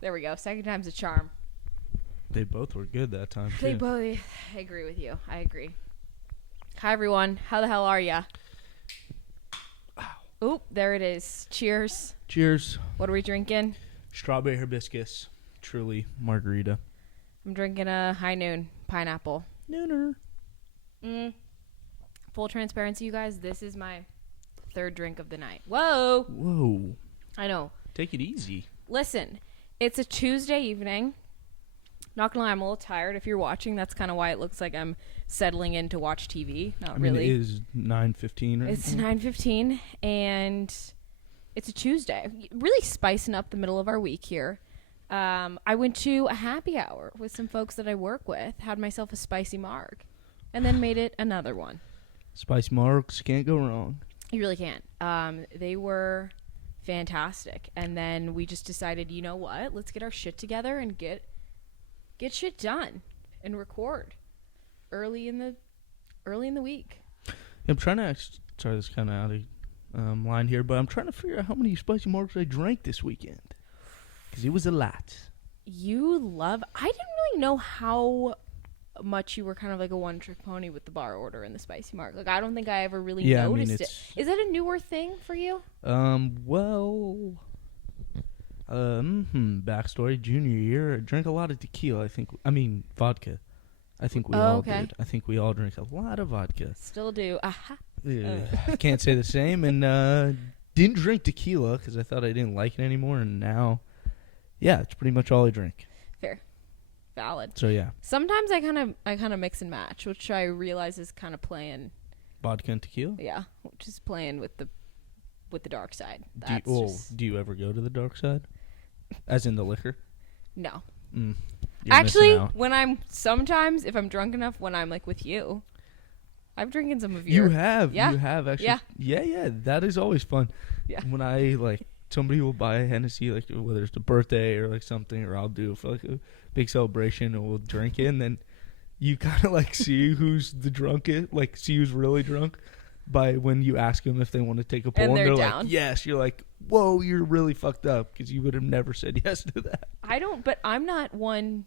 There we go. Second time's a charm. They both were good that time, too. They both. I agree with you. I agree. Hi, everyone. How the hell are ya? Oop, there it is. Cheers. Cheers. What are we drinking? Strawberry hibiscus. Truly margarita. I'm drinking a High Noon pineapple. Nooner. Full transparency, you guys. This is my third drink of the night. Whoa. Whoa. I know. Take it easy. Listen, it's a Tuesday evening. Not gonna lie, I'm a little tired. If you're watching, that's kind of why it looks like I'm settling in to watch TV. Not really. It is 9:15 right It's now. 9:15, and it's a Tuesday. Really spicing up the middle of our week here. I went to a happy hour with some folks that I work with, had myself a spicy marg, and then made it another one. Spicy marks, can't go wrong. You really can't. They were fantastic. And then we just decided, you know what? Let's get our shit together and get shit done and record early in the week. I'm trying to sorry, this is kind of out of line here, but I'm trying to figure out how many spicy marks I drank this weekend, because it was a lot. I didn't really know how much you were kind of like a one-trick pony with the bar order and the spicy mark. Like, I don't think I ever really noticed it. Is that a newer thing for you? Backstory, junior year, I drank a lot of tequila, vodka. I think we all did. I think we all drank a lot of vodka. Still do. Aha. Can't say the same. And didn't drink tequila because I thought I didn't like it anymore. And now, yeah, it's pretty much all I drink. Fair. Valid. So, yeah. Sometimes I kind of mix and match, which I realize is kind of playing. Vodka and tequila? Yeah, which is playing with the dark side. Do you ever go to the dark side? As in the liquor? No. Actually, if I'm drunk enough when I'm like with you, I'm drinking some of your. You have actually. Yeah. That is always fun. Yeah. When I somebody will buy a Hennessy, like whether it's a birthday or like something, or I'll do it for like a big celebration, and we'll drink it, and then you kind of like see who's the drunkest, like see who's really drunk. By when you ask them if they want to take a pull, and they're down. like, yes, you're like, whoa, you're really fucked up, because you would have never said yes to that. I don't, but I'm not one.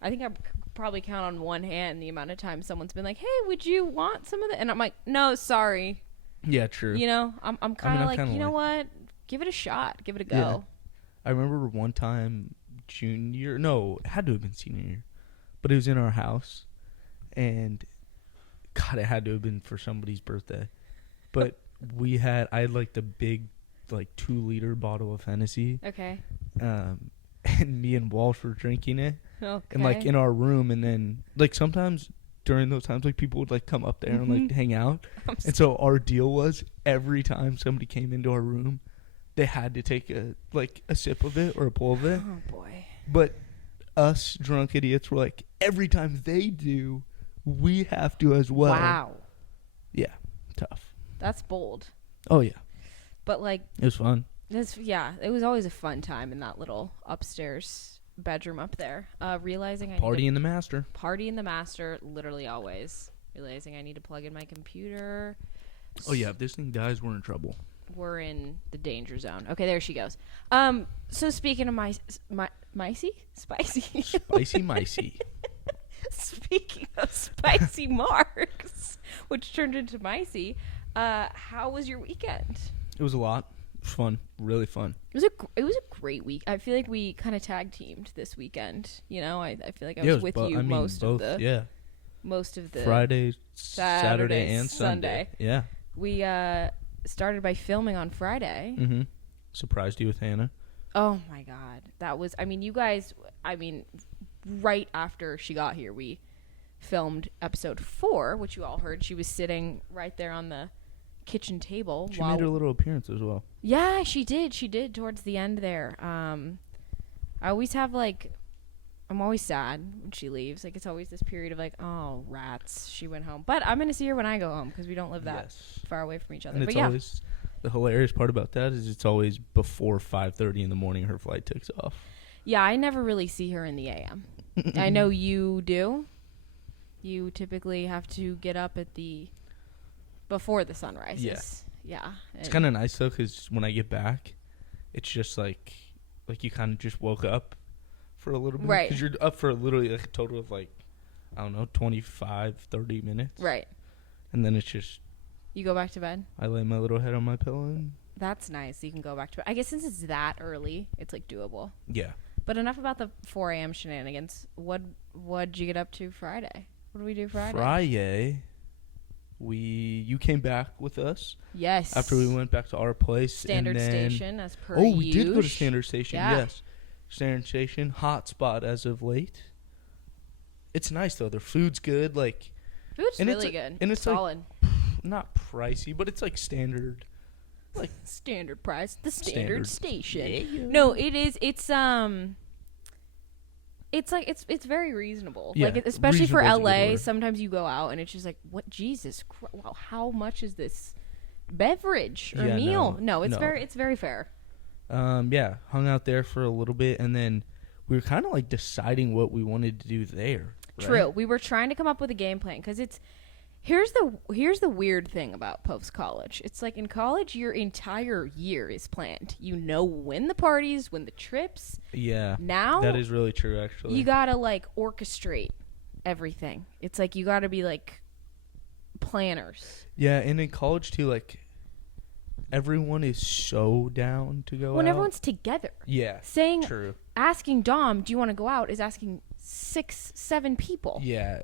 I think I probably count on one hand the amount of times someone's been like, hey, would you want some of that? And I'm like, no, sorry. Yeah, true. You know, I'm kind of like, you know what? Give it a shot. Give it a go. Yeah. I remember one time, it had to have been senior year, but it was in our house, and God, it had to have been for somebody's birthday. But I had like the big, like 2-liter bottle of Hennessy. Okay. And me and Walsh were drinking it. Okay. And like in our room, and then like sometimes during those times, like people would like come up there and like hang out. And so our deal was every time somebody came into our room, they had to take a sip of it or a pull of it. Oh boy. But us drunk idiots were like, every time they do, we have to as well. Wow. Yeah, tough. That's bold. Oh yeah. But like, it was fun. It was always a fun time in that little upstairs bedroom up there. Realizing Party in the master, literally always. Realizing I need to plug in my computer. Oh yeah, if this thing dies, we're in trouble. We're in the danger zone. Okay, there she goes. So speaking of spicy. Spicy micey. Speaking of spicy marks, which turned into micey, how was your weekend? It was a lot. It was fun. Really fun. It was a great week. I feel like we kind of tag teamed this weekend. You know, I feel like I was with you most of the Friday, Saturday, and Sunday. Yeah. We started by filming on Friday. Mm-hmm. Surprised you with Hannah. Oh my God, that was. You guys. Right after she got here, we filmed episode 4, which you all heard. She was sitting right there on the kitchen table. She made her little appearance as well. Yeah, she did. She did towards the end there. I always have I'm always sad when she leaves. Like, it's always this period of like, oh, rats, she went home. But I'm going to see her when I go home because we don't live that far away from each other. And it's always, the hilarious part about that is it's always before 5:30 in the morning her flight takes off. Yeah, I never really see her in the AM. I know you do. You typically have to get up before the sun rises. Yeah. It's kind of nice, though, because when I get back, it's just like like you kind of just woke up for a little bit. Right. Because you're up for literally like a total of like, I don't know, 25, 30 minutes. Right. And then it's just, You go back to bed? I lay my little head on my pillow and That's nice. You can go back to bed. I guess since it's that early, it's like doable. yeah. But enough about the 4 a.m. shenanigans. What'd you get up to Friday? What did we do Friday? Friday, you came back with us. Yes. After we went back to our place. Standard and then, Station as per Oh, we did go to usual. Standard Station, Yeah. yes. Standard Station, hot spot as of late. It's nice, though. Their food's good. Like, Food's and really it's good. and it's like- solid. not pricey, but it's like standard. Standard price. The standard station. Yeah. No, it is. It's it's very reasonable. Yeah, Like especially for reasonable is a good LA, word. sometimes you go out and it's just like, what Jesus Christ, wow, how much is this beverage or Yeah, meal? no, it's no. very fair. Yeah, hung out there for a little bit, and then we were kind of like deciding what we wanted to do there. Right? True. We were trying to come up with a game plan because here's the weird thing about post college. It's like in college, your entire year is planned. You know when the parties, when the trips. Yeah. Now That is really true, actually. you gotta like orchestrate everything. It's like you gotta be like planners. Yeah, and in college too, like everyone is so down to go When out. everyone's together, Yeah. saying True. asking Dom, "Do you want to go out?" is asking 6, 7 people. Yeah.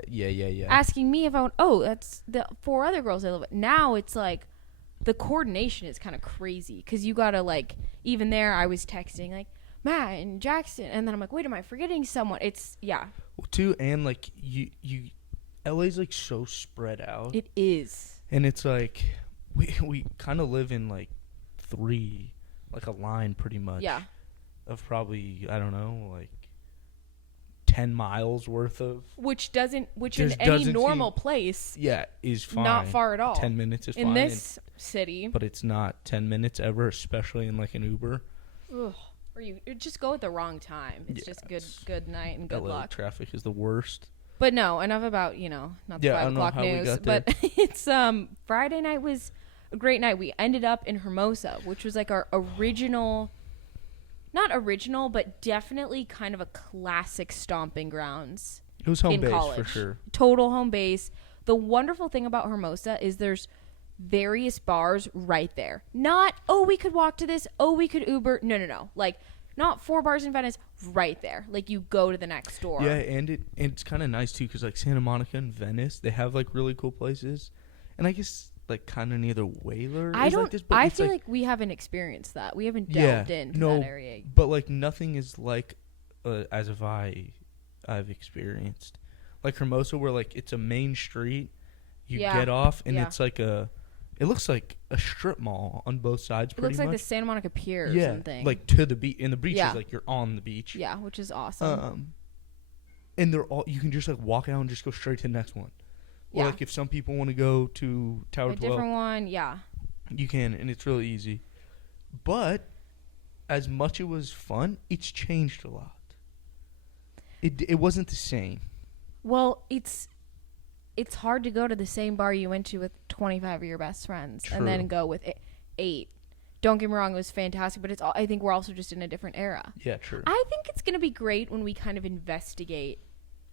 Asking me if I want. Oh, that's the 4 other girls I live with. Now it's like the coordination is kind of crazy because you gotta like even there. I was texting like Matt and Jackson, and then I'm like, wait, am I forgetting someone? It's yeah, Well, too, and like you, LA's like so spread out, it is. and it's like we kind of live in like 3, like a line pretty much. Yeah. Of probably, I don't know, like 10 miles worth of. Which in Just any doesn't normal seem- place, Yeah, is fine. not far at all. 10 minutes is in fine. this city. But it's not 10 minutes ever, especially in like an Uber. Ugh, or you just go at the wrong time. It's Yeah, just good night and good LA luck. traffic is the worst. But no, enough about not the Yeah, I 5 don't know o'clock how we news. got there. But it's Friday night was a great night. We ended up in Hermosa, which was like our original. Not original, but definitely kind of a classic stomping grounds. It was home in base college. for sure. Total home base. The wonderful thing about Hermosa is there's various bars right there. Not, oh, we could walk to this. Oh, we could Uber. No. Like, not 4 bars in Venice, right there. Like, you go to the next door. Yeah, and it's kind of nice too, because like Santa Monica and Venice, they have like really cool places, and I guess like kind of near the Whaler. I is don't. Like this, but I it's feel like we haven't experienced that. We haven't Yeah, delved into no, that area. but like nothing is like as if I've experienced like Hermosa, where like it's a main street, you Yeah, get off, and yeah. it's like it looks like a strip mall on both sides. It Pretty looks like much. the Santa Monica Pier or Yeah, something. like to the beach, and the beach Yeah. is like you're on the beach. Yeah, which is awesome. And they're all, you can just like walk out and just go straight to the next one. Or Yeah. like if some people want to go to Tower A 12, different one, yeah. you can, and it's really easy. But as much it was fun, it's changed a lot. It wasn't the same. Well, it's hard to go to the same bar you went to with 25 of your best friends and then True. go with 8. Don't get me wrong, it was fantastic, but I think we're also just in a different era. Yeah, true. I think it's going to be great when we kind of investigate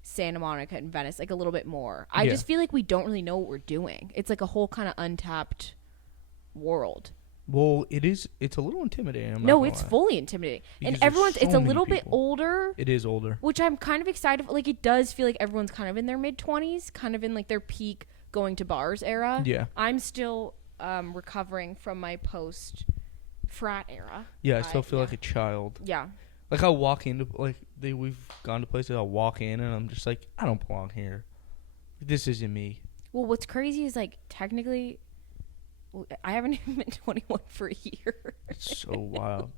Santa Monica and Venice like a little bit more. I Yeah. just feel like we don't really know what we're doing. It's like a whole kind of untapped world. Well, it's a little intimidating. I'm not No, gonna it's lie. fully intimidating. Because And there's everyone's so it's a many little bit people. older. It is older. Which I'm kind of excited for. Like, it does feel like everyone's kind of in their mid-20s, kind of in, like, their peak going to bars era. Yeah. I'm still recovering from my post-frat era. Yeah, I still feel yeah. like a child. Yeah. Like I'll walk into we've gone to places. I'll walk in and I'm just like, I don't belong here. This isn't me. Well, what's crazy is, like, technically, I haven't even been 21 for a year. It's so wild.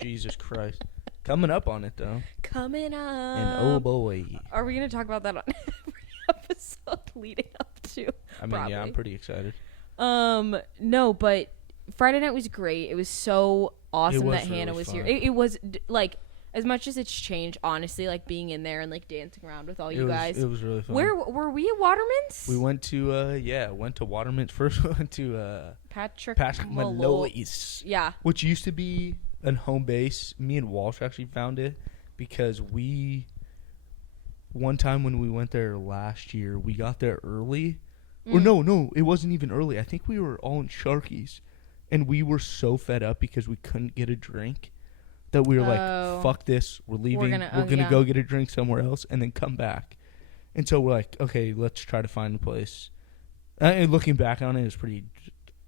Jesus Christ. Coming up on it though. Coming up. And oh boy. Are we going to talk about that on every episode leading up to? I mean, Probably. yeah, I'm pretty excited. No, but Friday night was great. It was so awesome was that Hannah really was here. fun. It was like, as much as it's changed, honestly, like being in there and like dancing around with all you guys. It was really fun. Where were we at Waterman's? We went to Waterman's first. We went to Patrick Patrick Malloy. Malloy's, Yeah. which used to be home base. Me and Walsh actually found it because one time when we went there last year, we got there early. Or no, it wasn't even early. I think we were all in Sharky's, and we were so fed up because we couldn't get a drink that we were like, fuck this, we're leaving. We're gonna go get a drink somewhere else and then come back. And so we're like, okay, let's try to find a place. And looking back on it, it was pretty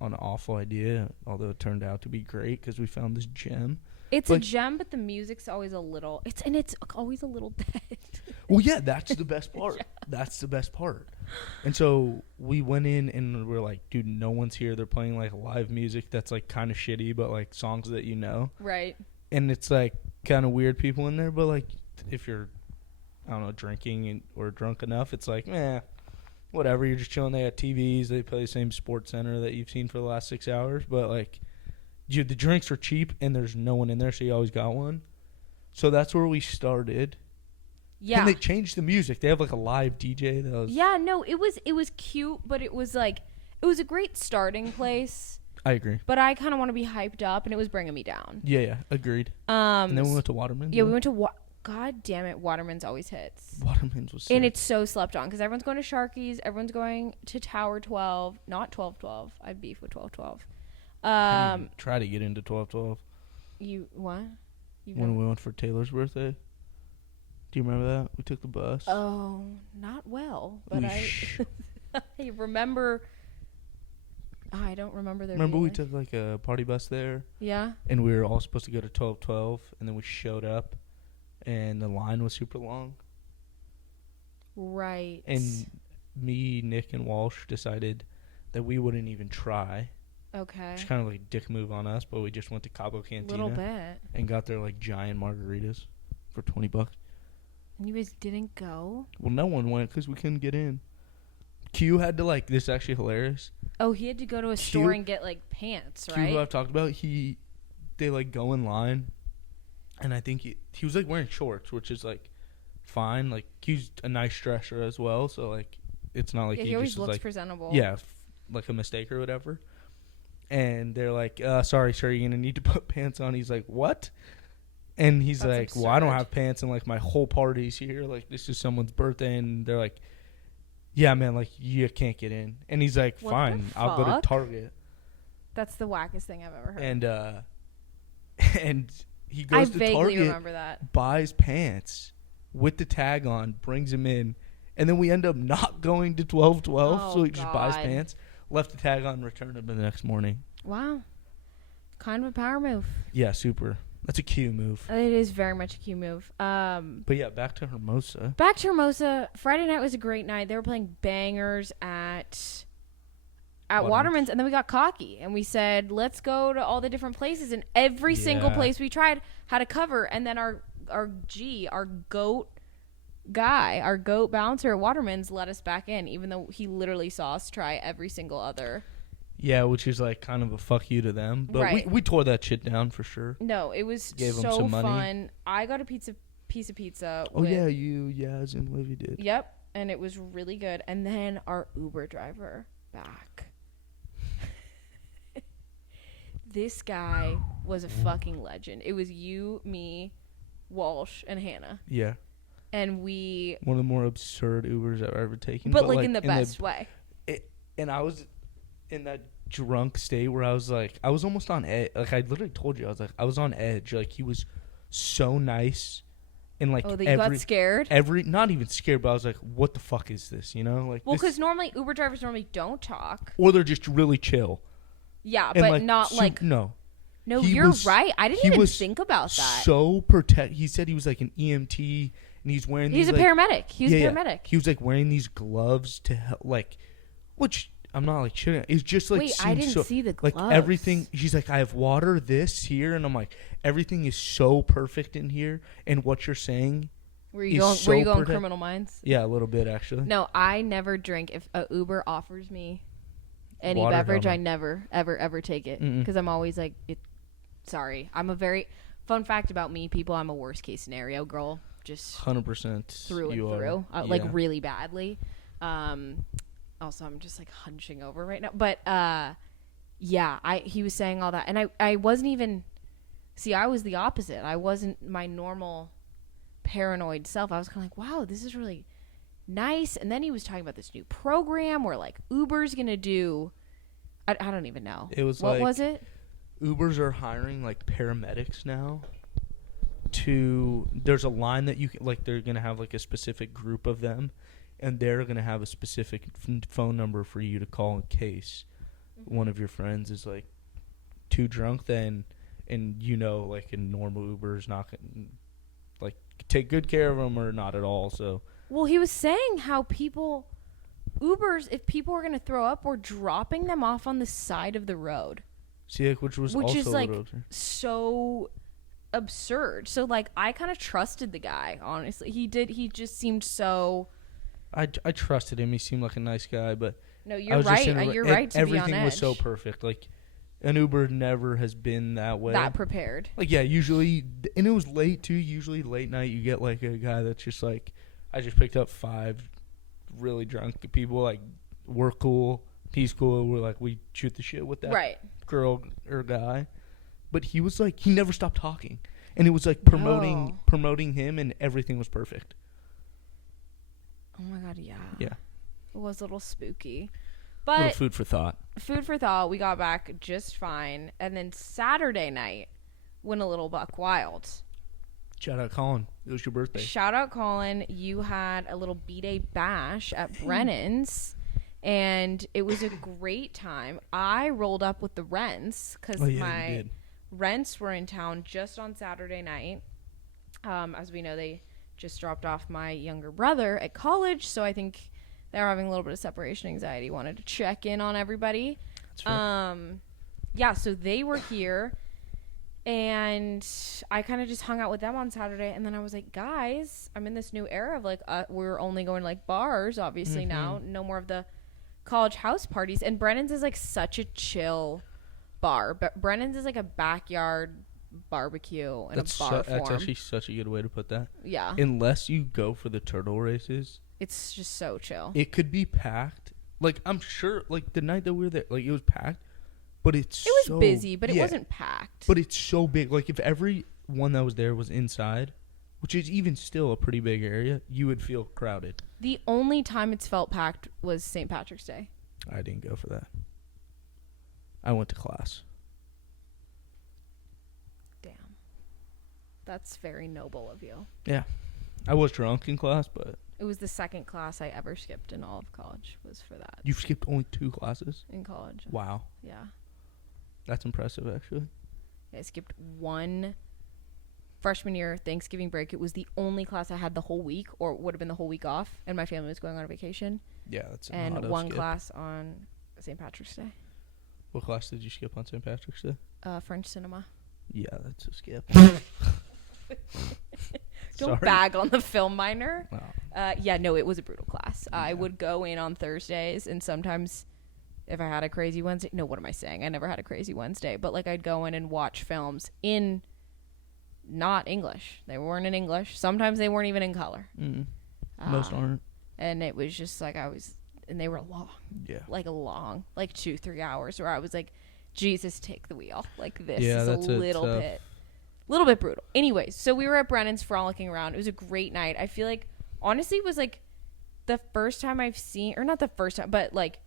an awful idea, although it turned out to be great because we found this gem. It's a gem, but the music's always a little. It's always a little dead. Well, yeah, that's the best part. Yeah. That's the best part. And so we went in and we're like, dude, no one's here. They're playing like live music that's like kind of shitty, but like songs that you know. Right. And it's like kind of weird people in there, but like if you're, I don't know, drinking or drunk enough, it's like, whatever. You're just chilling. They got TVs. They play the same Sports Center that you've seen for the last 6 hours, but like. Dude, the drinks are cheap, and there's no one in there, so you always got one. So that's where we started. Yeah. And they changed the music. They have, like, a live DJ. That was it was cute, but it was, like, it was a great starting place. I agree. But I kind of want to be hyped up, and it was bringing me down. Yeah, agreed. And then we went to Waterman's. Yeah, we went to God damn it, Waterman's always hits. Waterman's was sick. And it's so slept on, because everyone's going to Sharky's. Everyone's going to Tower 12. Not 1212. I beef with 1212. I didn't try to get into 1212. When we went for Taylor's birthday. Do you remember that? We took the bus. Oh, not well. But I remember. I don't remember there. Remember we took like a party bus there? Yeah. And we were all supposed to go to 1212, and then we showed up, and the line was super long. Right. And me, Nick, and Walsh decided that we wouldn't even try. Okay. It's kind of like a dick move on us, but we just went to Cabo Cantina. Little bit. And got their like giant margaritas for $20. And you guys didn't go? Well, no one went because we couldn't get in. Q had to like, this is actually hilarious. Oh, he had to go to a store and get like pants, right? Q, who I've talked about, they like go in line, and I think he was like wearing shorts, which is like fine. Like Q's a nice dresser as well, so like it's not like he always looks like, presentable. Yeah, like a mistake or whatever. And they're like, sorry, sir, you're going to need to put pants on. He's like, what? And he's That's like, absurd. Well, I don't have pants, and, like, my whole party's here. Like, this is someone's birthday. And they're like, yeah, man, like, you can't get in. And he's like, fine, I'll go to Target. That's the wackest thing I've ever heard. And he goes to Target, I vaguely remember that. Buys pants with the tag on, brings them in. And then we end up not going to 1212, so he just buys pants. Left the tag on, returned them the next morning. Wow. Kind of a power move. Yeah, super. That's a Q move. It is very much a Q move. But yeah, back to Hermosa. Friday night was a great night. They were playing bangers at Waterman's, and then we got cocky, and we said, let's go to all the different places, and every single place we tried had a cover, and then our goat guy, our goat bouncer at Waterman's, let us back in, even though he literally saw us try every single other. Yeah, which is like kind of a fuck you to them, but we tore that shit down for sure. No, it was so fun. I got a piece of pizza. Oh yeah, you, Yaz, and Livy did. Yep, and it was really good. And then our Uber driver back. This guy was a fucking legend. It was you, me, Walsh, and Hannah. Yeah. And one of the more absurd Ubers I've ever taken. But like in the best way. And I was in that drunk state where I was like, I was almost on edge. Like, I literally told you, I was like, I was on edge. Like, he was so nice. And like, you got scared? Not even scared, but I was like, what the fuck is this? You know? Like, well, because normally Uber drivers don't talk. Or they're just really chill. Yeah, and but like, not like. No. No, you're right. I didn't even think about that. So He said he was like an EMT. And he's wearing these, He's a paramedic. He was a paramedic. Yeah. He was like wearing these gloves to help, like, which I'm not like shitting. It's just like, I didn't see the gloves. Like everything. She's like, I have water, this here, and I'm like, everything is so perfect in here. And what you're saying, were you going Criminal Minds? Yeah, a little bit actually. No, I never drink. If a Uber offers me any water, beverage, I never ever take it because I'm always like, sorry. I'm a very fun fact about me, people. I'm a worst case scenario girl. Just 100% through and through, like really badly. Also, I'm just like hunching over right now. But he was saying all that, and I wasn't even See, I was the opposite. I wasn't my normal paranoid self. I was kind of like, wow, this is really nice. And then he was talking about this new program where like Uber's gonna do, I don't even know. It was what like, was it? Ubers are hiring like paramedics now. There's a line that you can, like, they're gonna have like a specific group of them, and they're gonna have a specific phone number for you to call in case one of your friends is like too drunk. Then, and like a normal Uber is not gonna like take good care of them or not at all. So. Well, he was saying how Ubers, if people are gonna throw up, were dropping them off on the side of the road. See, like, which also is like little so absurd. So like I kind of trusted the guy, honestly. He just seemed so. I trusted him. He seemed like a nice guy, but no, you're right. You're right to be on edge. Everything was so perfect. Like, an Uber never has been that way. That prepared. Like, yeah, usually, and it was late too. Usually late night, you get like a guy that's just like, I just picked up 5 really drunk people. Like, we're cool. He's cool. We're like, we shoot the shit with that girl or guy. But he was like, he never stopped talking, and it was like promoting him, and everything was perfect. Oh my god, yeah. Yeah. It was a little spooky. But a little food for thought. Food for thought. We got back just fine, and then Saturday night went a little buck wild. Shout out Colin. It was your birthday. Shout out Colin. You had a little B-Day bash at Brennan's, and it was a great time. I rolled up with the Rents because my Rents were in town just on Saturday night. As we know, they just dropped off my younger brother at college, so I think they were having a little bit of separation anxiety. Wanted to check in on everybody. That's right. Yeah, so they were here. And I kind of just hung out with them on Saturday. And then I was like, guys, I'm in this new era of like, we're only going to like bars, obviously now. No more of the college house parties. And Brennan's is like such a chill bar. But Brennan's is like a backyard barbecue in a bar form. That's actually such a good way to put that. Yeah. Unless you go for the turtle races. It's just so chill. It could be packed. Like, I'm sure, like, the night that we were there, like, it was packed. But it was busy, but it wasn't packed. But it's so big. Like, if everyone that was there was inside, which is even still a pretty big area, you would feel crowded. The only time it's felt packed was St. Patrick's Day. I didn't go for that. I went to class. Damn. That's very noble of you. Yeah. I was drunk in class, but... It was the second class I ever skipped in all of college was for that. You've skipped only 2 classes? In college. Wow. Yeah. That's impressive, actually. I skipped 1 freshman year Thanksgiving break. It was the only class I had the whole week, or would have been the whole week off, and my family was going on a vacation. Yeah, that's and 1 class on St. Patrick's Day. What class did you skip on St. Patrick's Day? French cinema. Yeah, that's a skip. Don't bag on the film minor. Wow. Yeah, no, it was a brutal class. Yeah. I would go in on Thursdays, and sometimes if I had a crazy Wednesday, no, what am I saying? I never had a crazy Wednesday, but like I'd go in and watch films in not English. They weren't in English. Sometimes they weren't even in color. Most aren't. And it was just like and they were long. Yeah. Like 2-3 hours where I was like, Jesus, take the wheel. Like this is a little bit brutal. Anyways, so we were at Brennan's frolicking around. It was a great night. I feel like, honestly, it was like the first time I've seen, or not the first time, but like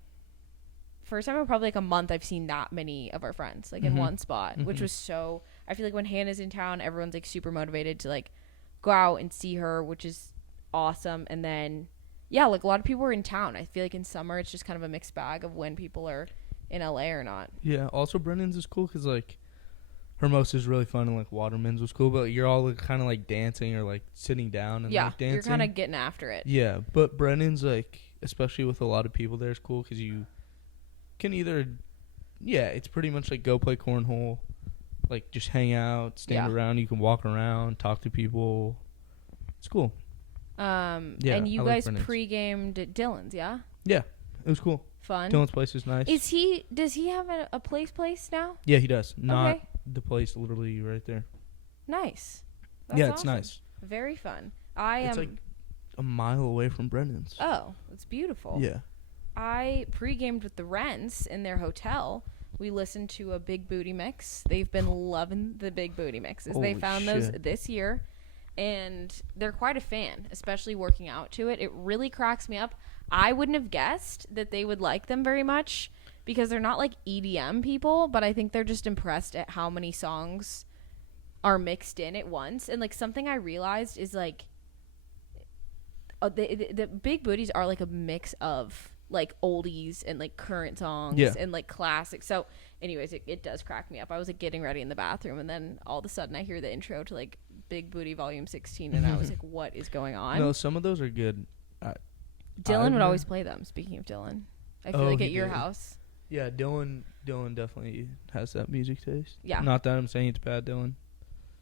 first time in probably like a month I've seen that many of our friends like in one spot, which was so, I feel like when Hannah's in town, everyone's like super motivated to like go out and see her, which is awesome. And then, yeah, like a lot of people are in town. I feel like in summer, it's just kind of a mixed bag of when people are in LA or not. Yeah. Also, Brennan's is cool because like Hermosa is really fun and like Waterman's was cool, but you're all like, kind of like dancing or like sitting down and like dancing. You're kind of getting after it. Yeah, but Brennan's like, especially with a lot of people there, is cool because you can either, it's pretty much like go play cornhole, like just hang out, stand around. You can walk around, talk to people. It's cool. And you guys pre-gamed at Dylan's, yeah? Yeah, it was cool. Fun. Dylan's place is nice. Does he have a place now? Yeah, he does. Not the place literally right there. Nice. That's awesome. It's nice. Very fun. It's like a mile away from Brennan's. Oh, it's beautiful. Yeah. I pre-gamed with the Rents in their hotel we listened to a Big Booty mix. They've been loving the Big Booty mixes. They Holy found those shit. this year, and they're quite a fan, especially working out to it. It really cracks me up. I wouldn't have guessed that they would like them very much because they're not like EDM people, but I think they're just impressed at how many songs are mixed in at once. And like something I realized is like the Big Booties are like a mix of like oldies and like current songs and like classics. So anyways, it does crack me up. I was like getting ready in the bathroom, and then all of a sudden I hear the intro to like Big Booty Volume 16, and I was like, what is going on? No, some of those are good. Dylan would always play them. Speaking of Dylan, I feel like at your house. Yeah, Dylan definitely has that music taste. Yeah. Not that I'm saying it's bad, Dylan.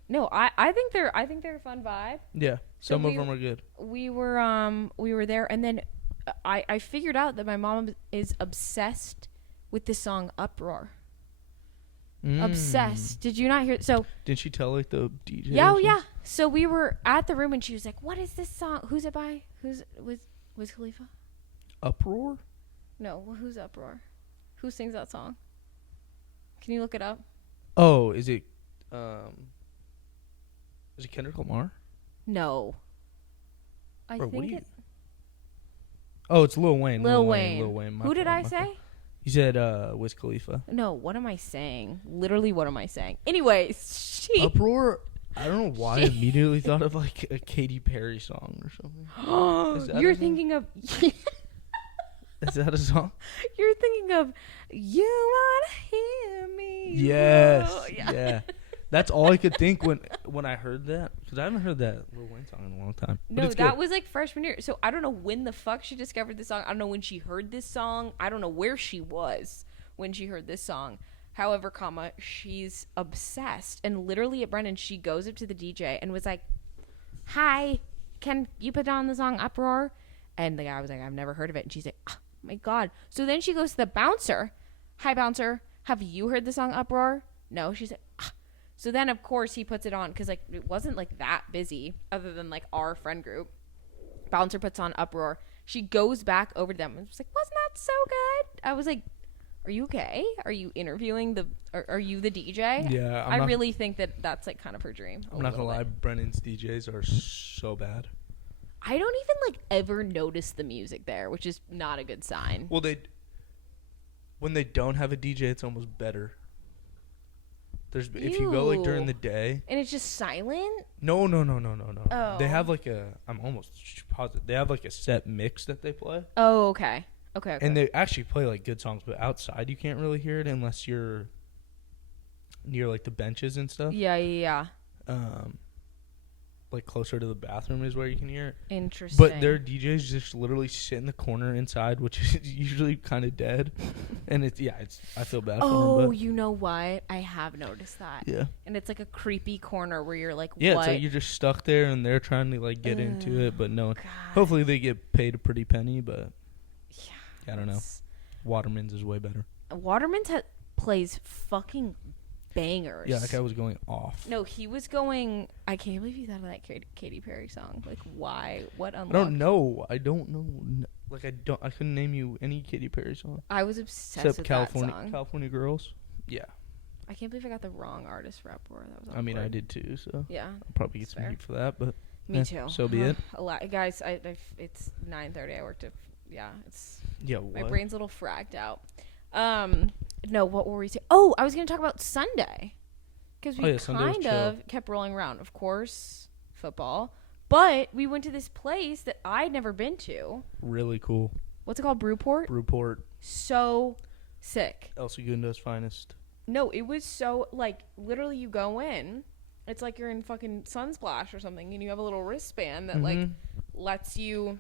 No, I think they're a fun vibe. Yeah, some of them are good. We were there, and then I figured out that my mom is obsessed with the song Uproar. Obsessed. Did you not hear? So did she tell like the DJ? Yeah, yeah. So we were at the room, and she was like, "What is this song? Who's it by? Who's Wiz Khalifa? Uproar? No, who's Uproar? Who sings that song? Can you look it up? Oh, is it Kendrick Lamar? No. I Bro, think it. Oh, it's Lil Wayne. Lil Wayne. Who did I say? You said Wiz Khalifa. No, what am I saying? Literally, what am I saying? Anyways, Uproar. I don't know why I immediately thought of like a Katy Perry song or something. You're thinking of. Is that a song? You're thinking of "You Wanna Hear Me." Yes. Oh, Yeah. That's all I could think when I heard that, because I haven't heard that Lil Wayne song in a long time. No, that was like freshman year. So I don't know when the fuck she discovered this song. I don't know when she heard this song. I don't know where she was when she heard this song. However, she's obsessed. And literally at Brennan, she goes up to the DJ and was like, "Hi, can you put on the song Uproar?" And the guy was like, "I've never heard of it." And she's like, "Oh my God." So then she goes to the bouncer. "Hi, bouncer. Have you heard the song Uproar?" No. She's like, "Ah." So then, of course, he puts it on because, like, it wasn't, like, that busy other than, like, our friend group. Bouncer puts on Uproar. She goes back over to them and was like, "Wasn't that so good?" I was like, "Are you okay? Are you interviewing are you the DJ?" Yeah. I really think that's, like, kind of her dream. I'm not going to lie. Brennan's DJs are so bad. I don't even, like, ever notice the music there, which is not a good sign. Well, when they don't have a DJ, it's almost better. If you go like during the day, and it's just silent. No. Oh. They have like I'm almost positive they have like a set mix that they play. Oh, okay. And they actually play like good songs, but outside you can't really hear it unless you're near like the benches and stuff. Yeah. Like closer to the bathroom is where you can hear it. Interesting. But their DJs just literally sit in the corner inside, which is usually kind of dead. And I feel bad for them. Oh, you know what? I have noticed that. Yeah. And it's like a creepy corner where you're like, yeah, what? it's like you're just stuck there and they're trying to like get into it, but no. God. Hopefully they get paid a pretty penny, but yeah, I don't know. Waterman's is way better. Waterman's plays fucking bangers. Yeah, that guy was going off. No, he was going. I can't believe you thought of that Katy Perry song. Like, why? What unlocked? I don't know. Like, I couldn't name you any Katy Perry song. I was obsessed with that song. California Girls. Yeah. I can't believe I got the wrong artist for Uproar. That was. I mean, I did too. So yeah, I'll probably get some heat for that, but me too. So be it. Guys, it's 9:30. I worked at. Yeah, it's. Yeah. What? My brain's a little fragged out. No, what were we saying? Oh, I was going to talk about Sunday. Because we kind of kept rolling around. Of course, football. But we went to this place that I'd never been to. Really cool. What's it called? Brewport? Brewport. So sick. El Segundo's finest. No, it was so, like, literally you go in. It's like you're in fucking Sunsplash or something. And you have a little wristband that, like, lets you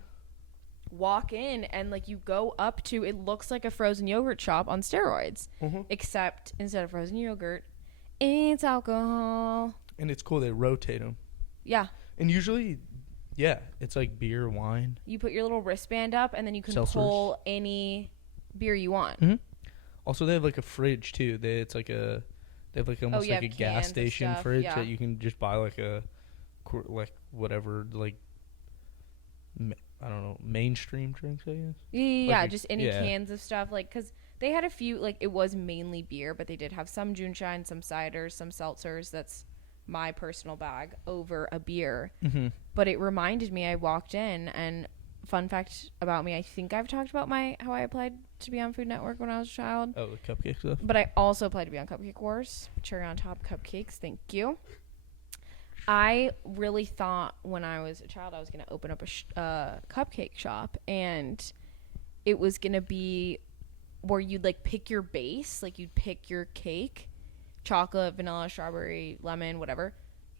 walk in. And, like, you go up to, it looks like a frozen yogurt shop on steroids. Except instead of frozen yogurt, it's alcohol. And it's cool. They rotate them. Yeah. And usually, yeah, it's like beer, wine. You put your little wristband up, and then you can pull any beer you want. Also, they have like a fridge too. They have like almost like a gas station fridge that you can just buy like whatever I don't know, mainstream drinks, I guess. Yeah, just any cans of stuff, like, because They had a few, like, it was mainly beer, but they did have some Juneshine, some ciders, some seltzers. That's my personal bag over a beer. Mm-hmm. But it reminded me, I walked in, and fun fact about me, I think I've talked about how I applied to be on Food Network when I was a child. Oh, the cupcake stuff? But I also applied to be on Cupcake Wars. Cherry on top cupcakes. Thank you. I really thought when I was a child I was going to open up a cupcake shop, and it was going to be where you'd like pick your base, like you'd pick your cake, chocolate, vanilla, strawberry, lemon, whatever,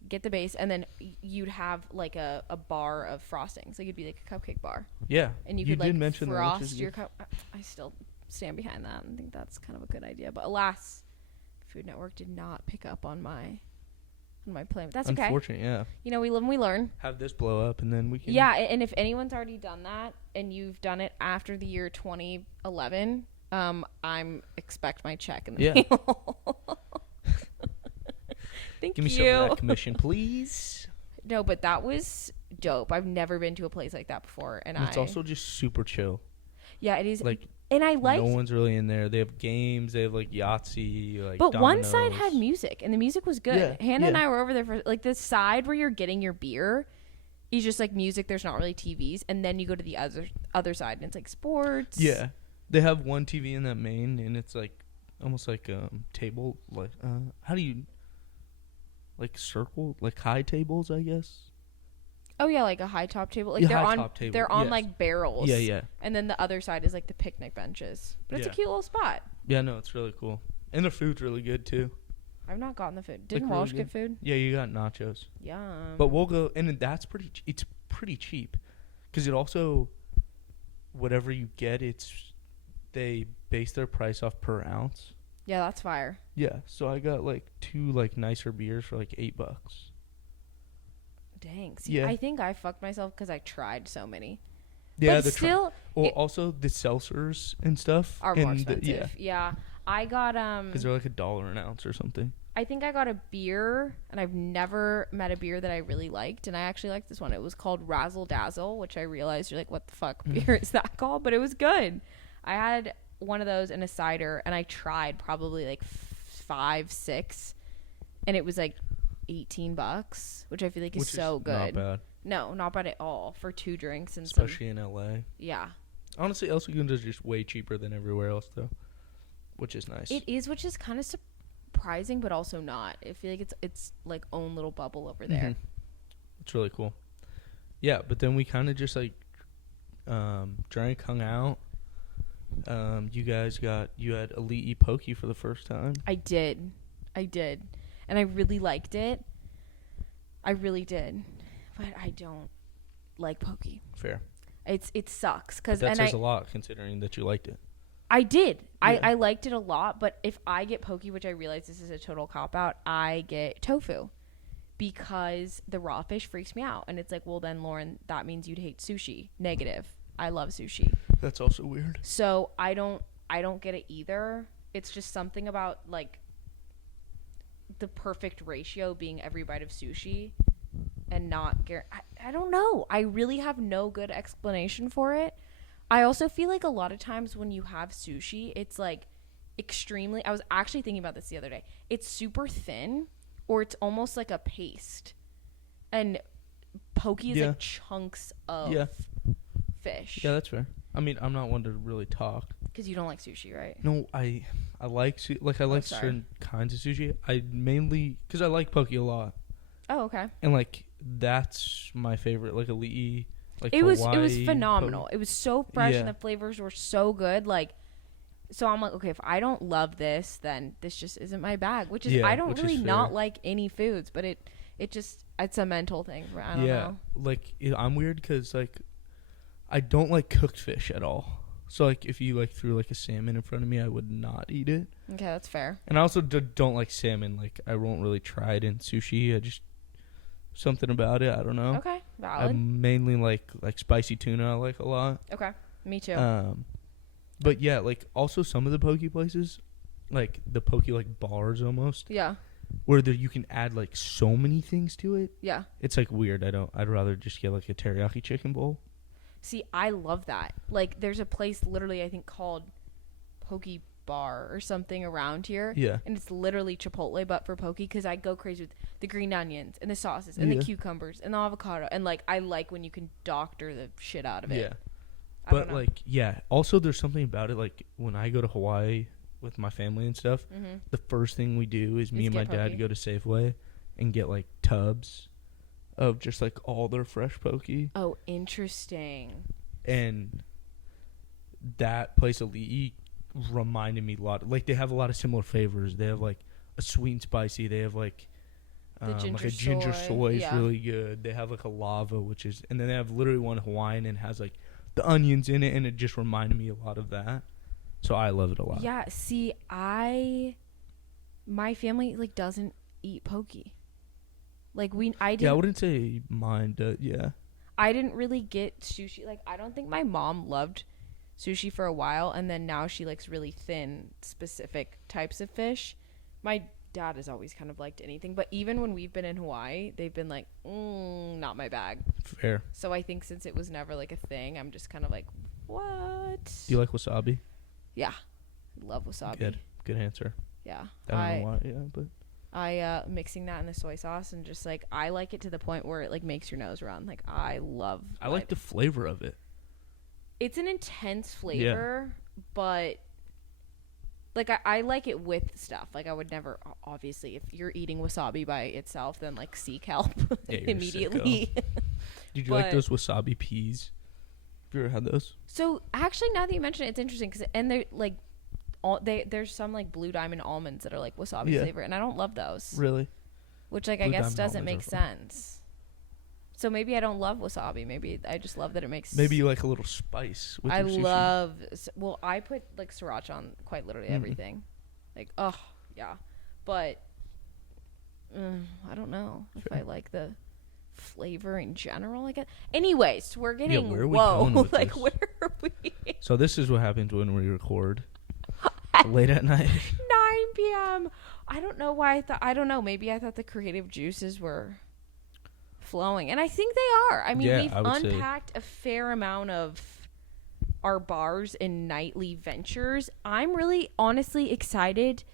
get the base, and then you'd have like a bar of frostings. Like it'd be like a cupcake bar. Yeah. And you could like frost your cup. I still stand behind that and think that's kind of a good idea. But alas, Food Network did not pick up on my plan. That's okay. Unfortunate, yeah. You know, we live and we learn. Have this blow up and then we can... Yeah, and if anyone's already done that and you've done it after the year 2011, expect my check in the mail. Thank you. Give me some of that commission, please. No, but that was dope. I've never been to a place like that before. And it's also just super chill. Yeah, it is. Like, and I like... No one's really in there. They have games. They have, like, Yahtzee, like, But dominoes. one side had music, and the music was good. Yeah, Hannah and I were over there for... Like, the side where you're getting your beer is just, like, music. There's not really TVs. And then you go to the other side, and it's, like, sports. Yeah. They have one TV in that main, and it's, like, almost like table. Like, how do you... Like, circle? Like, high tables, I guess? Oh yeah, like a high top table. Like Yeah, they're on like barrels. Yeah, yeah. And then the other side is like the picnic benches. But it's a cute little spot. Yeah, no, it's really cool. And the food's really good too. I've not gotten the food. Didn't Like, really Walsh good. get food? Yeah, you got nachos. Yum. But we'll go, and that's it's pretty cheap, because it also, whatever you get, they base their price off per ounce. Yeah, that's fire. Yeah, so I got like 2 like nicer beers for like $8. Dang. See, Yeah. I think I fucked myself because I tried so many. Yeah, but still, also the seltzers and stuff are more expensive. Yeah, I got because they're like $1 an ounce or something. I think I got a beer, and I've never met a beer that I really liked, and I actually liked this one. It was called Razzle Dazzle, which I realized you're like, what the fuck beer is that called? But it was good. I had one of those and a cider, and I tried probably like 5, 6, and it was like $18, which I feel like is so good. Not bad. No, not bad at all for 2 drinks and especially in LA. Yeah. Honestly, El Segundo is just way cheaper than everywhere else, though, which is nice. It is, which is kind of surprising, but also not. I feel like it's like own little bubble over there. Mm-hmm. It's really cool. Yeah, but then we kind of just like drank, hung out. You had Elite Pokey for the first time. I did, and I really liked it. I really did, but I don't like Pokey. Fair. It sucks because that says a lot considering that you liked it. I did. Yeah. I liked it a lot, but if I get Pokey, which I realize this is a total cop out, I get tofu because the raw fish freaks me out, and it's like, well then, Lauren, that means you'd hate sushi. Negative. I love sushi. That's also weird. So I don't get it either. It's just something about like the perfect ratio being every bite of sushi and not I don't know. I really have no good explanation for it. I also feel like a lot of times when you have sushi, it's like extremely, I was actually thinking about this the other day. It's super thin, or it's almost like a paste. And Poke is like chunks of fish. Yeah, that's fair. I mean, I'm not one to really talk. Because you don't like sushi, right? No, I like certain kinds of sushi. I mainly because I like poke a lot. Oh, okay. And like that's my favorite, like Elite. Like it was phenomenal. It was so fresh, Yeah. and the flavors were so good. Like, so I'm like, okay, if I don't love this, then this just isn't my bag. Which is I don't really not like any foods, but it's a mental thing. I don't know. Like I'm weird because like I don't like cooked fish at all. So like if you like threw like a salmon in front of me, I would not eat it. Okay, that's fair. And I also don't like salmon. Like I won't really try it in sushi. I just something about it. I don't know. Okay, valid. I mainly like spicy tuna. I like a lot. Okay, me too. But yeah, like also some of the poke places, like the poke like bars almost. Yeah. Where you can add like so many things to it. Yeah. It's like weird. I'd rather just get like a teriyaki chicken bowl. See, I love that. Like, there's a place literally I think called Poke bar or something around here. Yeah. And it's literally Chipotle, but for poke, because I go crazy with the green onions and the sauces and the cucumbers and the avocado. And, like, I like when you can doctor the shit out of it. Yeah. But, like, yeah. Also, there's something about it, like, when I go to Hawaii with my family and stuff, the first thing we do is me and my dad go to Safeway and get, like, tubs of just, like, all their fresh poke. Oh, interesting. And that place, Ali'i, reminded me a lot. Like, they have a lot of similar flavors. They have, like, a sweet and spicy. They have, like a ginger soy is really good. They have, like, a lava, which is... And then they have literally one Hawaiian and has, like, the onions in it, and it just reminded me a lot of that. So I love it a lot. Yeah, see, my family, like, doesn't eat poke. Like, I wouldn't say mine does, yeah. I didn't really get sushi. Like, I don't think my mom loved sushi for a while, and then now she likes really thin, specific types of fish. My dad has always kind of liked anything, but even when we've been in Hawaii, they've been like, not my bag. Fair. So I think since it was never, like, a thing, I'm just kind of like, what? Do you like wasabi? Yeah. I love wasabi. Good answer. Yeah. I don't know why, yeah, but... Mixing that in the soy sauce and just, like, I like it to the point where it, like, makes your nose run. Like, I like the flavor of it. It's an intense flavor, but, like, I like it with stuff. Like, I would never, obviously, if you're eating wasabi by itself, then, like, seek help immediately. Did you like those wasabi peas? Have you ever had those? So, actually, now that you mention it, it's interesting, and they're, like, there's some, like, Blue Diamond almonds that are, like, wasabi flavor, and I don't love those. Really? Which, like, I guess doesn't make sense. So maybe I don't love wasabi. Maybe I just love that it makes... Maybe you like a little spice with your sushi. Well, I put, like, sriracha on quite literally everything. Like, oh, yeah. But I don't know if I like the flavor in general. Like, anyways, we're getting... where are we going with like, this? where are we? So this is what happens when we record. Late at night. 9 p.m. I don't know why I don't know. Maybe I thought the creative juices were flowing. And I think they are. I mean, we've unpacked a fair amount of our bars and nightly ventures. I'm really honestly excited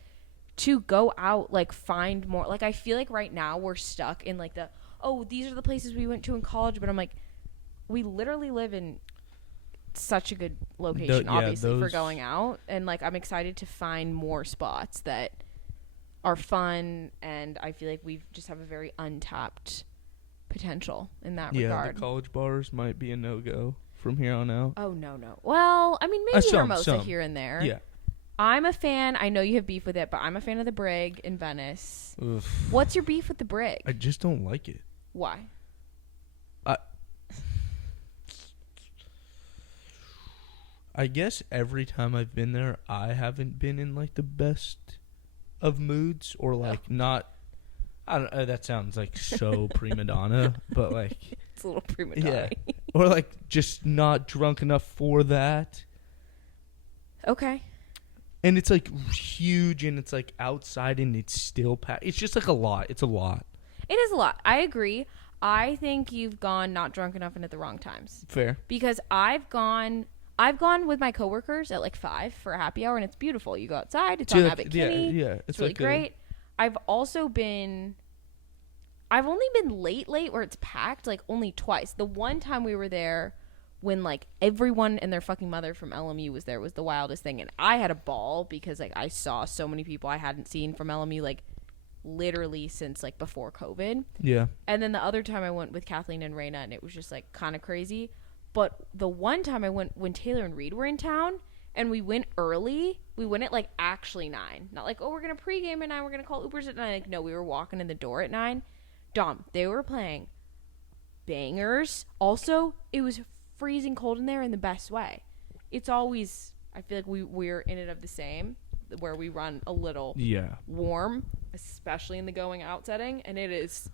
to go out, like, find more. Like, I feel like right now we're stuck in, like, these are the places we went to in college. But I'm like, we literally live in such a good location, obviously, for going out, and, like, I'm excited to find more spots that are fun, and I feel like we just have a very untapped potential in that regard. Yeah, the college bars might be a no-go from here on out. Oh, no. Well, I mean, maybe Hermosa here and there. Yeah. I'm a fan. I know you have beef with it, but I'm a fan of the Brig in Venice. Oof. What's your beef with the Brig? I just don't like it. Why? I guess every time I've been there, I haven't been in, like, the best of moods, or, like, not. I don't know. That sounds like so prima donna, but, like, it's a little prima donna. Yeah, or, like, just not drunk enough for that. Okay. And it's, like, huge, and it's, like, outside, and it's still packed. It's just, like, a lot. It's a lot. It is a lot. I agree. I think you've gone not drunk enough and at the wrong times. Fair. Because I've gone with my coworkers at, like, 5 for a happy hour, and it's beautiful. You go outside. It's on Abbot Kinney. Yeah, it's really great. I've only been late where it's packed, like, only twice. The one time we were there when, like, everyone and their fucking mother from LMU was there was the wildest thing. And I had a ball because, like, I saw so many people I hadn't seen from LMU, like, literally since, like, before COVID. Yeah. And then the other time I went with Kathleen and Raina, and it was just, like, kind of crazy. But the one time I went when Taylor and Reed were in town, and we went early. We went at, like, actually 9. Not like, oh, we're going to pregame at 9. We're going to call Ubers at 9. Like, no, we were walking in the door at 9. Dom, they were playing bangers. Also, it was freezing cold in there in the best way. It's always, I feel like we're in it of the same, where we run a little warm, especially in the going out setting. And it is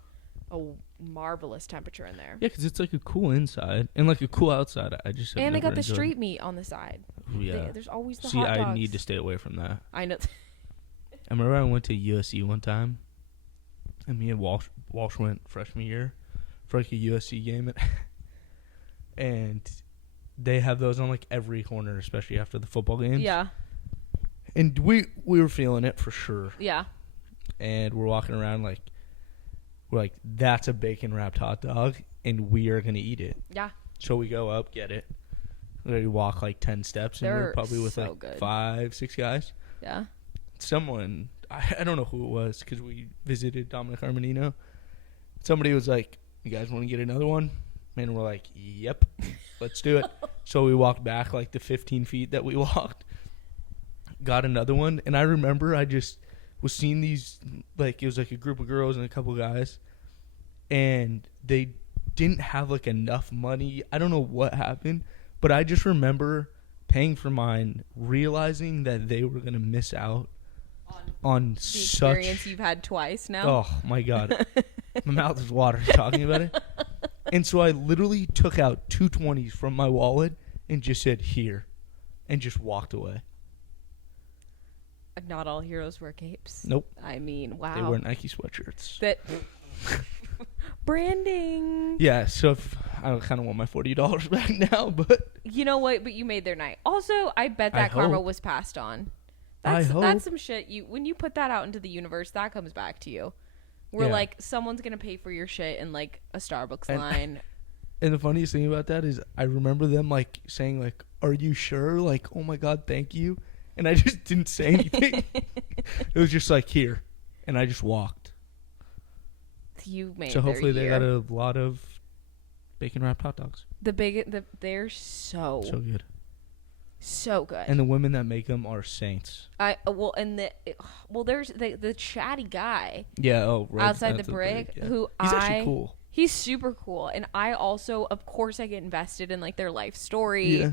a marvelous temperature in there. Yeah, because it's like a cool inside and like a cool outside. And they got the street meat on the side. Ooh, yeah. There's always the hot dogs. I need to stay away from that. I know. I remember I went to USC one time, and me and Walsh went freshman year for, like, a USC game, and they have those on, like, every corner, especially after the football games. Yeah. And we were feeling it for sure. Yeah. And we're walking around we're like, that's a bacon wrapped hot dog, and we are gonna eat it. Yeah. So we go up, get it. We walk 10 steps, and we're probably with so good. 5, 6 guys. Yeah. Someone, I don't know who it was, because we visited Dominic Armanino. Somebody was like, "You guys want to get another one?" And we're like, "Yep, let's do it." So we walked back the 15 feet that we walked, got another one, and I remember I just was seeing these, it was a group of girls and a couple guys, and they didn't have enough money. I don't know what happened, but I just remember paying for mine, realizing that they were going to miss out on the such experience you've had twice now. Oh my God. My mouth is watering talking about it. And so I literally took out 220s from my wallet and just said, "Here," and just walked away. Not all heroes wear capes. Nope. I mean, wow. They wear Nike sweatshirts. That branding. Yeah, so I kind of want my $40 back now, but You know what? But you made their night. Also, I bet that karma was passed on. That's some shit. When you put that out into the universe, that comes back to you. We're someone's gonna pay for your shit in a Starbucks line. And the funniest thing about that is I remember them saying "Are you sure?" "Oh my God, thank you." And I just didn't say anything. It was just "Here," and I just walked. You made so hopefully their they year. got a lot of bacon wrapped hot dogs. They're so good. So good. And the women that make them are saints. There's the chatty guy. Yeah. Outside the Brig, yeah. who he's actually cool. He's super cool, and I also, of course, I get invested in their life story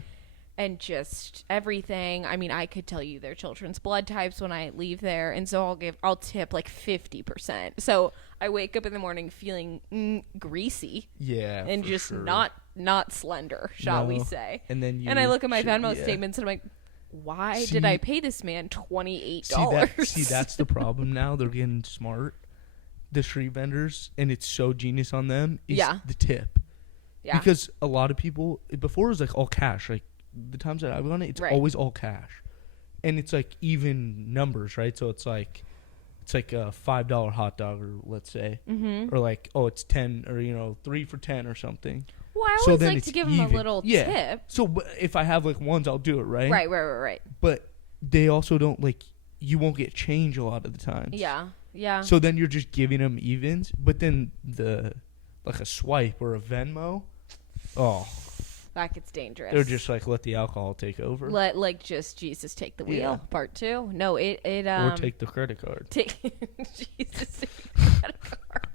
and just everything. I mean, I could tell you their children's blood types when I leave there, and so I'll tip 50%. So I wake up in the morning feeling greasy, and just not slender, shall we say? And then I look at my Venmo statements, and I'm like, why did I pay this man $28? See, that's the problem now. They're getting smart. The street vendors, and it's so genius on them, is the tip. Yeah. Because a lot of people, before it was all cash. The times that I've gone, it's always all cash. And it's even numbers, right? So it's a $5 hot dog, or let's say. Mm-hmm. Or it's 10, or 3 for 10 or something. Well, I always like to give them a little tip. So if I have ones, I'll do it, right? Right. But they also don't, you won't get change a lot of the times. Yeah. Yeah. So then you're just giving them evens, but then a swipe or a Venmo, that gets dangerous. They're just let the alcohol take over. Let just Jesus take the wheel. Part 2. No, it or take the credit card. Jesus take the credit card.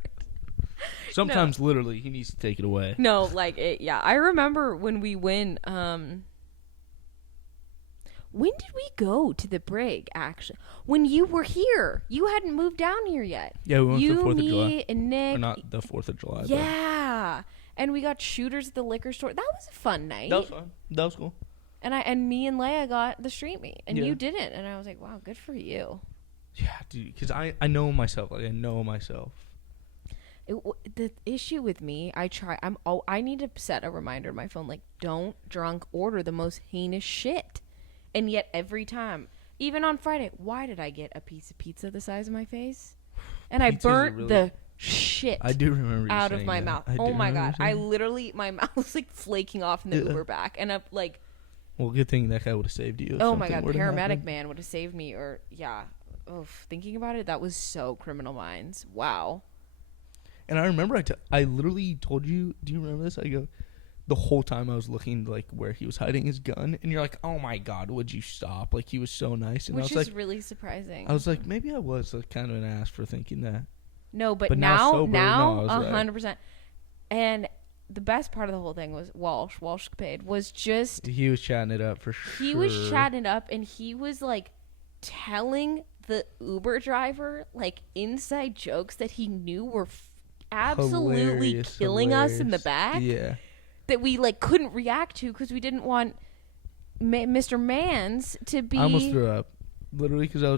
Sometimes literally he needs to take it away. No, I remember when we went. When did we go to the Brig, actually? When you were here. You hadn't moved down here yet. Yeah, we went to the 4th of July. Me, and Nick. Or not the 4th of July. Yeah. And we got shooters at the liquor store. That was a fun night. That was fun. That was cool. And me and Leia got the street meat. And you didn't. And I was like, wow, good for you. Yeah, dude. Because I know myself. I know myself. The issue with me, I need to set a reminder on my phone. Don't drunk order the most heinous shit. And yet every time, even on Friday, why did I get a piece of pizza the size of my face? And I burnt the shit I do remember out of my mouth. Oh my God. I literally, my mouth was flaking off in the Uber back. And I'm well, good thing that guy would have saved you. Oh my God. Paramedic man would have saved me. Or, thinking about it, that was so Criminal Minds. Wow. And I remember I literally told you, do you remember this? I go, the whole time I was looking where he was hiding his gun, and you're like, "Oh my God, would you stop?" He was so nice, and which I was is really surprising. I was like, maybe I was kind of an ass for thinking that. No, but now 100%. And the best part of the whole thing was Walsh paid was just he was chatting it up for sure. He was chatting it up, and he was telling the Uber driver inside jokes that he knew were absolutely killing us in the back. Yeah. That we couldn't react to because we didn't want Mr. Mans to be. I almost threw up, literally, because I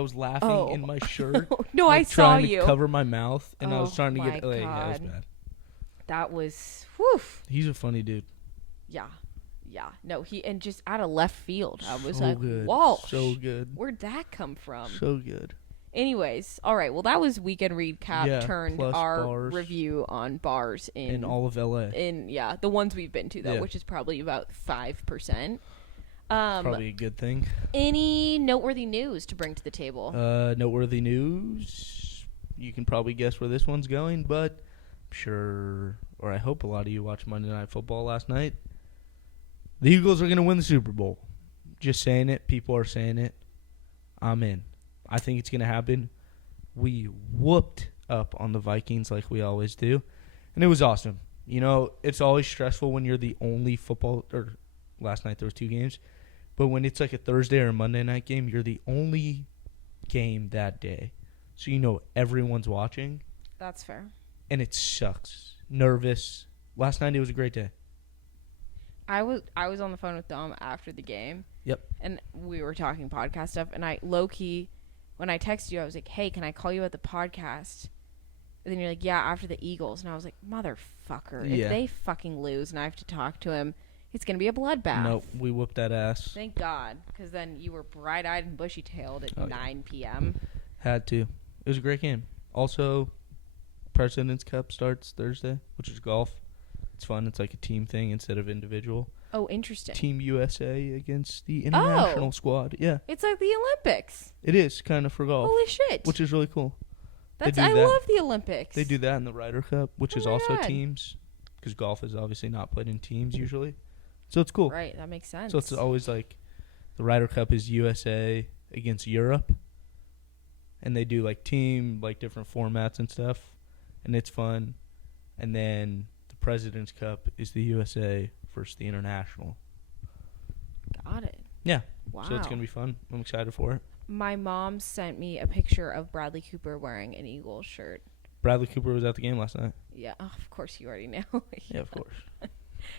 was laughing in my shirt. No, I saw trying you to cover my mouth, and I was trying to get. God. Yeah, that was bad. That was. Whew. He's a funny dude. Yeah. Yeah, no, and just out of left field. I was So like, good. Walsh. So good. Where'd that come from? So good. Anyways, all right. Well, that was weekend recap turned plus our bars. Review on bars In all of LA. The ones we've been to, though, which is probably about 5%. Probably a good thing. Any noteworthy news to bring to the table? Noteworthy news. You can probably guess where this one's going, but I'm sure, or I hope a lot of you watched Monday Night Football last night. The Eagles are going to win the Super Bowl. Just saying it. People are saying it. I'm in. I think it's going to happen. We whooped up on the Vikings like we always do, and it was awesome. You know, it's always stressful when you're the only football, or last night there was 2 games, but when it's like a Thursday or a Monday night game, you're the only game that day. So you know everyone's watching. That's fair. And it sucks. Nervous. Last night it was a great day. I was on the phone with Dom after the game. Yep. And we were talking podcast stuff, and I low-key, when I texted you, I was like, hey, can I call you at the podcast? And then you're like, yeah, after the Eagles. And I was like, motherfucker. Yeah. If they fucking lose and I have to talk to him, it's going to be a bloodbath. Nope, we whooped that ass. Thank God, because then you were bright-eyed and bushy-tailed at 9 p.m. Had to. It was a great game. Also, President's Cup starts Thursday, which is golf. It's fun. It's like a team thing instead of individual. Oh, interesting. Team USA against the international squad. Yeah. It's like the Olympics. It is kind of for golf. Holy shit. Which is really cool. I love the Olympics. They do that in the Ryder Cup, which is my also God. teams, because golf is obviously not played in teams usually. So it's cool. Right, that makes sense. So it's always like the Ryder Cup is USA against Europe, and they do like team, like different formats and stuff, and it's fun. And then the President's Cup is the USA versus the international. Got it. Yeah. Wow. So it's going to be fun. I'm excited for it. My mom sent me a picture of Bradley Cooper wearing an Eagles shirt. Bradley Cooper was at the game last night. Yeah, of course you already know. Yeah, of course.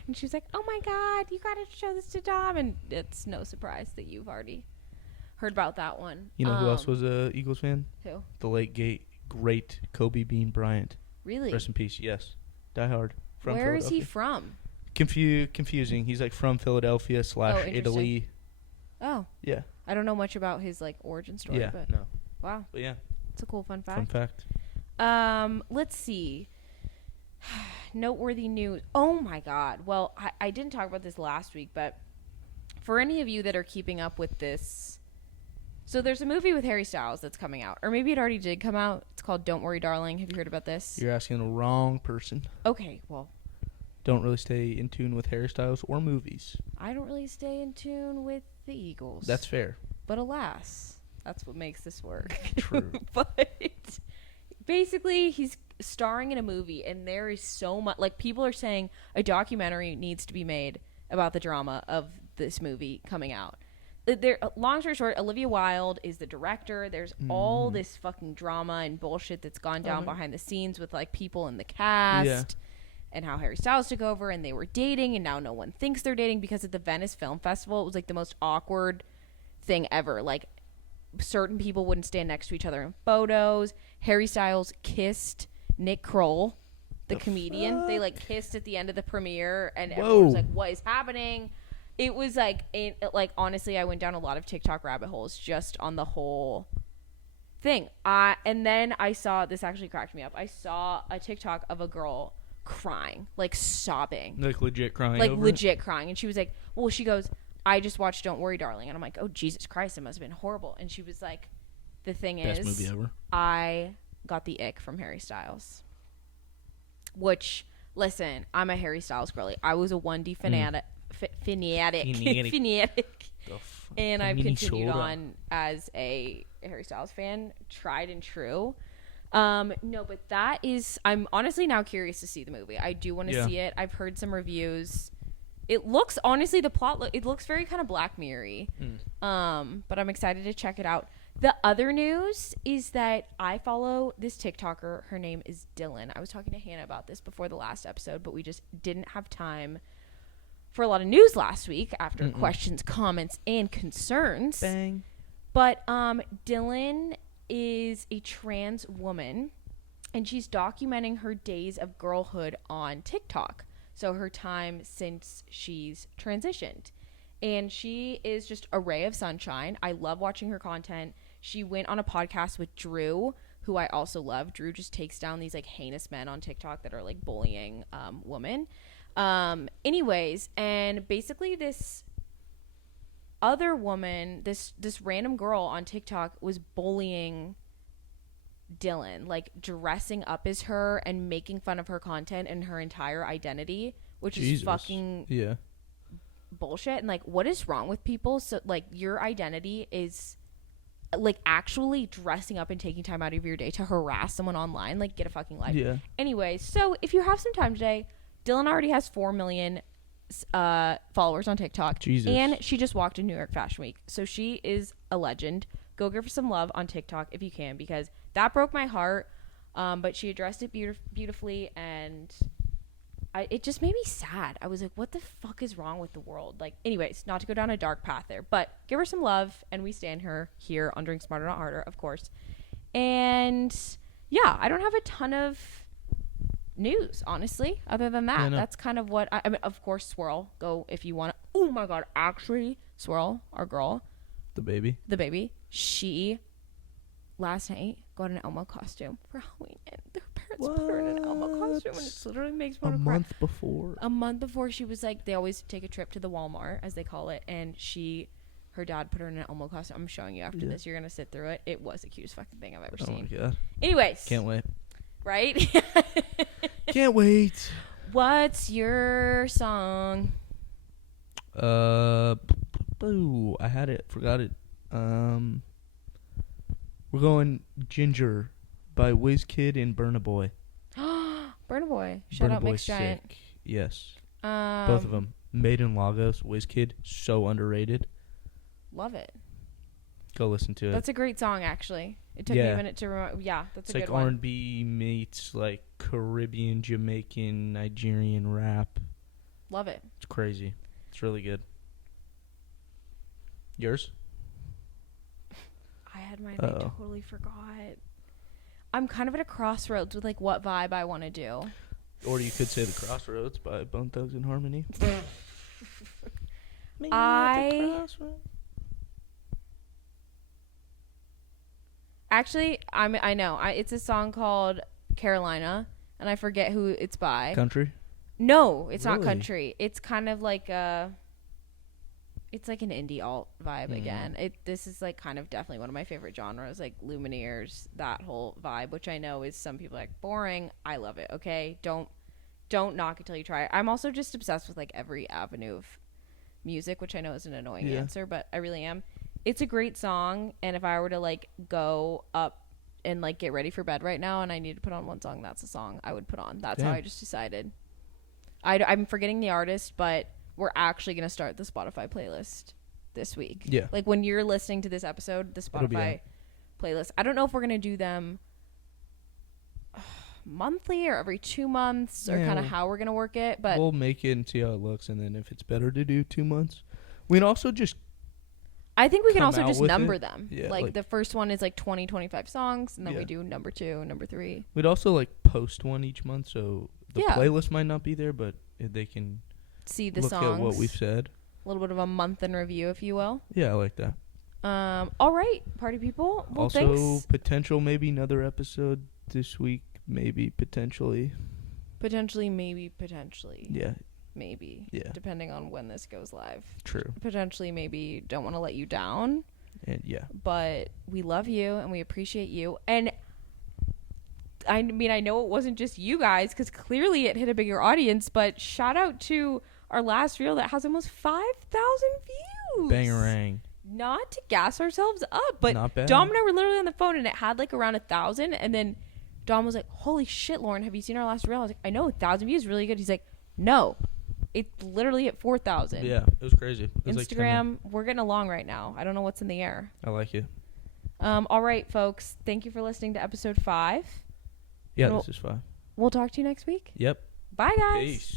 And she was like, oh my God, you got to show this to Dom. And it's no surprise that you've already heard about that one. You know who else was a Eagles fan? Who? The late great Kobe Bean Bryant. Really? Rest in peace. Yes. Die Hard. From Where is he Philadelphia. from? Confusing. He's like from Philadelphia / Italy. Oh. Yeah. I don't know much about his like origin story, Yeah. but No. wow. But yeah. It's a cool fun fact. Fun fact. Let's see. Noteworthy news. Oh my God. Well, I didn't talk about this last week, but for any of you that are keeping up with this, so there's a movie with Harry Styles that's coming out, or maybe it already did come out. It's called Don't Worry, Darling. Have you heard about this? You're asking the wrong person. Okay, well, Don't really stay in tune with Harry Styles or movies. I don't really stay in tune with the Eagles. That's fair. But alas, that's what makes this work. True. But basically, he's starring in a movie, and there is so much, like, people are saying a documentary needs to be made about the drama of this movie coming out. Long story short, Olivia Wilde is the director. There's all this fucking drama and bullshit that's gone down behind the scenes with like people in the cast and how Harry Styles took over and they were dating, and now no one thinks they're dating because at the Venice Film Festival it was like the most awkward thing ever. Like, certain people wouldn't stand next to each other in photos. Harry Styles kissed Nick Kroll, the comedian. Fuck? They like kissed at the end of the premiere, and Whoa. everyone was like, what is happening? It was like, honestly, I went down a lot of TikTok rabbit holes just on the whole thing. And then I saw, this actually cracked me up. I saw a TikTok of a girl crying, like sobbing. Like legit crying Like over legit crying. And she was like, well, she goes, I just watched Don't Worry, Darling. And I'm like, oh, Jesus Christ, it must have been horrible. And she was like, the thing Best is, movie ever. I got the ick from Harry Styles. Which, listen, I'm a Harry Styles girly. I was a 1D fanatic. And I've continued on as a Harry Styles fan, tried and true. No, but that is, I'm honestly now curious to see the movie. I do want to see it. I've heard some reviews. It looks, honestly, the plot, it looks very kind of Black Mirror-y. But I'm excited to check it out. The other news is that I follow this TikToker. Her name is Dylan. I was talking to Hannah about this before the last episode, but we just didn't have time for a lot of news last week after questions, comments, and concerns. Bang. But Dylan is a trans woman, and she's documenting her days of girlhood on TikTok. So her time since she's transitioned. And she is just a ray of sunshine. I love watching her content. She went on a podcast with Drew, who I also love. Drew just takes down these like heinous men on TikTok that are like bullying women. Anyways, and basically this other woman, this random girl on TikTok was bullying Dylan, like dressing up as her and making fun of her content and her entire identity, which is fucking bullshit. And like, what is wrong with people? So like, your identity is like actually dressing up and taking time out of your day to harass someone online. Like, get a fucking life. Yeah. Anyways, so if you have some time today, Dylan already has 4 million followers on TikTok. Jesus. And she just walked in New York Fashion Week. So she is a legend. Go give her some love on TikTok if you can, because that broke my heart. But she addressed it beautifully, and it just made me sad. I was like, what the fuck is wrong with the world? Like, anyways, not to go down a dark path there, but give her some love, and we stand her here on Drink Smarter Not Harder, of course. And yeah, I don't have a ton of news, honestly, other than that. That's kind of what I mean. Of course, Swirl, go if you want to. Oh my god, actually, Swirl, our girl, the baby, she last night got an Elmo costume for Halloween, and their parents put her in an Elmo costume, and it literally makes me want to cry. A month before, she was like, they always take a trip to the Walmart, as they call it, and her dad put her in an Elmo costume. I'm showing you after this. You're gonna sit through it. It was the cutest fucking thing I've ever seen. Oh my god. Anyways, can't wait. Right? Can't wait. What's your song? Boo, I had it, forgot it. We're going Ginger by WizKid and Burna Boy. Burna Boy. Shout out Mixed Giant. Yes. Both of them. Made in Lagos, WizKid, so underrated. Love it. Go listen to it. That's a great song, actually. It took me a minute to remember. Yeah, that's a good one. It's like R&B meets like Caribbean, Jamaican, Nigerian rap. Love it. It's crazy. It's really good. Yours? I had mine. I totally forgot. I'm kind of at a crossroads with like what vibe I want to do. Or you could say The Crossroads by Bone Thugs and Harmony. Actually, I know. It's a song called Carolina, and I forget who it's by. Country? No, it's not country. It's kind of like it's like an indie alt vibe again. This is like kind of definitely one of my favorite genres, like Lumineers, that whole vibe, which I know is some people like boring. I love it. Okay, don't knock it till you try it. I'm also just obsessed with like every avenue of music, which I know is an annoying answer, but I really am. It's a great song, and if I were to like go up and like get ready for bed right now and I need to put on one song, that's a song I would put on. That's how I just decided. I'm forgetting the artist, but we're actually going to start the Spotify playlist this week. Yeah. Like when you're listening to this episode, the Spotify playlist. I don't know if we're going to do them monthly or every 2 months or kind of how we're going to work it, but we'll make it and see how it looks, and then if it's better to do 2 months, we can also just I think we can also just number them. Yeah, like the first one is like 20, 25 songs, and then we do number 2, number 3. We'd also like post one each month, so the playlist might not be there, but they can see the look songs. At what we've said. A little bit of a month in review, if you will. Yeah, I like that. All right, party people. Well, also, thanks. Potential maybe another episode this week. Maybe potentially. Maybe. Yeah. Maybe. Yeah. Depending on when this goes live. True. Potentially, maybe don't want to let you down. And yeah. But we love you and we appreciate you. And I mean, I know it wasn't just you guys because clearly it hit a bigger audience. But shout out to our last reel that has almost 5,000 views. Bangarang. Not to gas ourselves up, but not bad. Dom and I were literally on the phone and it had like around 1,000. And then Dom was like, "Holy shit, Lauren, have you seen our last reel?" I was like, "I know, 1,000 views, really good." He's like, "No, it's literally at 4,000." Yeah, it was crazy. It was Instagram, like we're getting along right now. I don't know what's in the air. I like it. All right, folks. Thank you for listening to episode 5. Yeah, this is 5. We'll talk to you next week. Yep. Bye, guys. Peace.